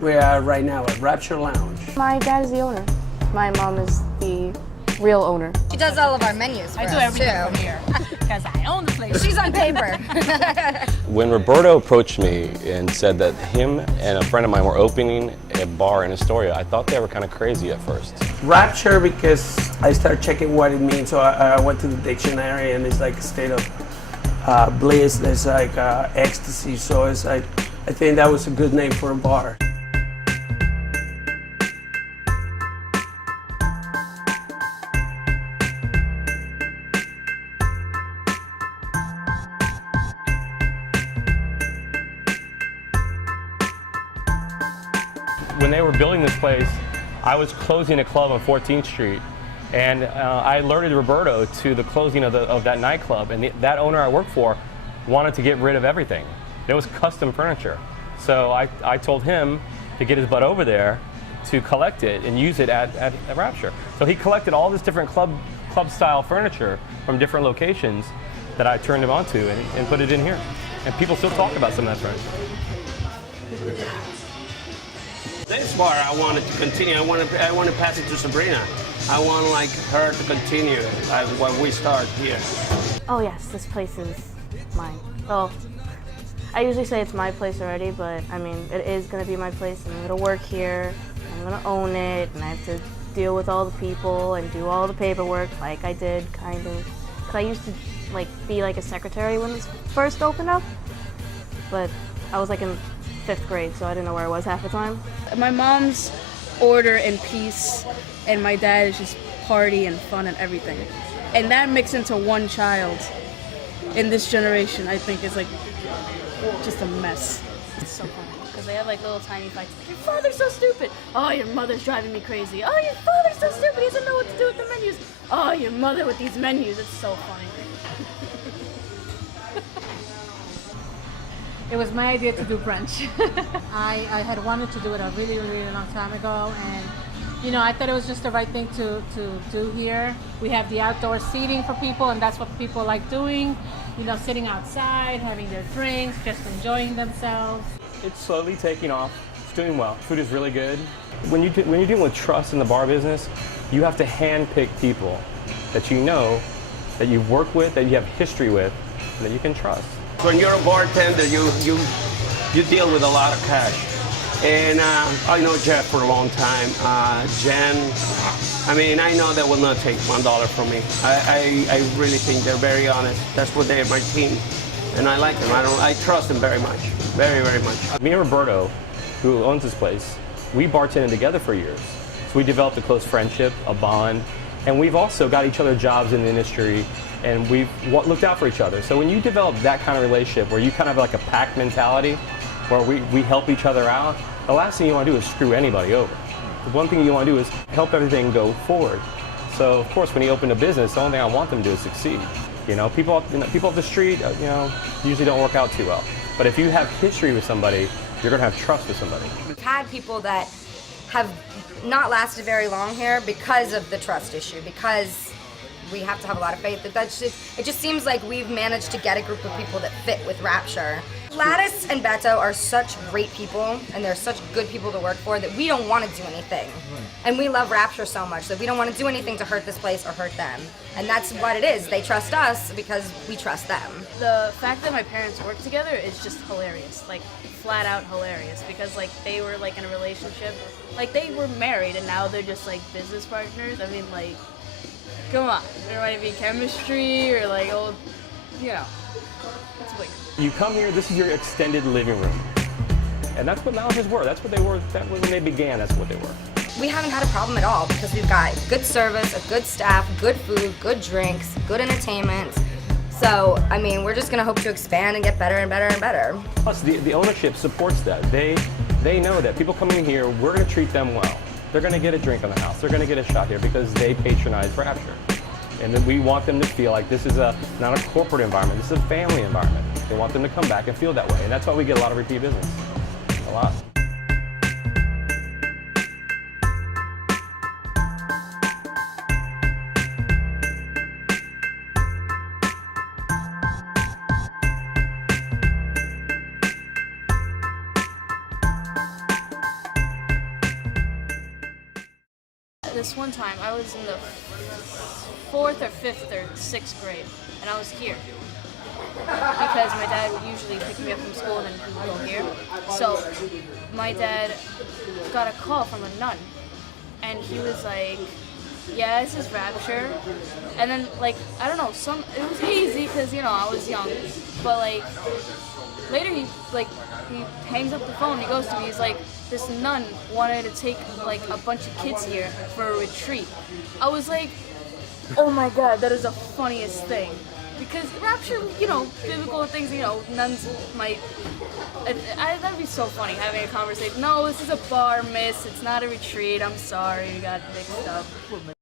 We are right now at Rapture Lounge. My dad is the owner. My mom is the real owner. She does all of our menus for I do us, everything too. from here because I own the place. She's on paper. When Roberto approached me and said that him and a friend of mine were opening a bar in Astoria, I thought they were kind of crazy at first. Rapture, because I started checking what it means. So I went to the dictionary, and it's like a state of bliss. There's like ecstasy. So it's like, I think that was a good name for a bar. When they were building this place, I was closing a club on 14th Street, and I alerted Roberto to the closing of that nightclub, and that owner I worked for wanted to get rid of everything. It was custom furniture. So I told him to get his butt over there to collect it and use it at Rapture. So he collected all this different club style furniture from different locations that I turned him onto and put it in here. And people still talk about some of that furniture. This bar I wanted to continue. I want to pass it to Sabrina. I want like her to continue when we start here. Oh yes, this place is mine. Well, I usually say it's my place already, but I mean, it is going to be my place, and I'm going to work here. I'm going to own it, and I have to deal with all the people and do all the paperwork like I did, kind of. Because I used to be like a secretary when this first opened up, but I was like in 5th grade, so I didn't know where I was half the time. My mom's order and peace, and my dad is just party and fun and everything. And that mixed into one child in this generation, I think, is like just a mess. It's so funny because they have like little tiny fights. Like, your father's so stupid. Oh, your mother's driving me crazy. Oh, your father's so stupid. He doesn't know what to do with the menus. Oh, your mother with these menus. It's so funny. It was my idea to do brunch. I had wanted to do it a really, really long time ago, and you know, I thought it was just the right thing to do here. We have the outdoor seating for people, and that's what people like doing. You know, sitting outside, having their drinks, just enjoying themselves. It's slowly taking off. It's doing well. Food is really good. When you're dealing with trust in the bar business, you have to handpick people that you know, that you've worked with, that you have history with, and that you can trust. When you're a bartender, you deal with a lot of cash. And I know Jeff for a long time. Jen, I mean, I know they will not take $1 from me. I really think they're very honest. That's what they're, my team. And I like them. I trust them very much. Very, very much. Me and Roberto, who owns this place, we bartended together for years. So we developed a close friendship, a bond, and we've also got each other jobs in the industry, and we've looked out for each other. So when you develop that kind of relationship where you kind of have like a pack mentality, where we help each other out, the last thing you want to do is screw anybody over. The one thing you want to do is help everything go forward. So of course, when you open a business, the only thing I want them to do is succeed. You know, people off the street, you know, usually don't work out too well. But if you have history with somebody, you're going to have trust with somebody. We've had people that have not lasted very long here because of the trust issue, because we have to have a lot of faith. It just seems like we've managed to get a group of people that fit with Rapture. Gladys and Beto are such great people, and they're such good people to work for, that we don't want to do anything. And we love Rapture so much that we don't want to do anything to hurt this place or hurt them. And that's what it is. They trust us because we trust them. The fact that my parents work together is just hilarious, like flat out hilarious, because like they were like in a relationship, like they were married and now they're just like business partners. I mean, like, come on, there might be chemistry or like old, you know, it's weird. You come here, this is your extended living room. And that's what lounges were. That's what they were. That when they began, that's what they were. We haven't had a problem at all because we've got good service, a good staff, good food, good drinks, good entertainment. So, I mean, we're just going to hope to expand and get better and better and better. Plus, the ownership supports that. They know that people coming in here, we're going to treat them well. They're going to get a drink on the house. They're going to get a shot here because they patronize Rapture. And then we want them to feel like this is not a corporate environment. This is a family environment. They want them to come back and feel that way. And that's why we get a lot of repeat business. A lot. this one time, I was in the 4th or 5th or 6th grade, and I was here. Because my dad would usually pick me up from school and then he would go here. So my dad got a call from a nun, and he was like, yeah, this is Rapture. And then, like, I don't know, it was easy because, you know, I was young. But, like, later he hangs up the phone and he goes to me, he's like, this nun wanted to take, like, a bunch of kids here for a retreat. I was like, oh my God, that is the funniest thing. Because Rapture, you know, biblical things, you know, nuns might, that'd be so funny having a conversation. No, this is a bar, miss, it's not a retreat, I'm sorry, you got mixed up.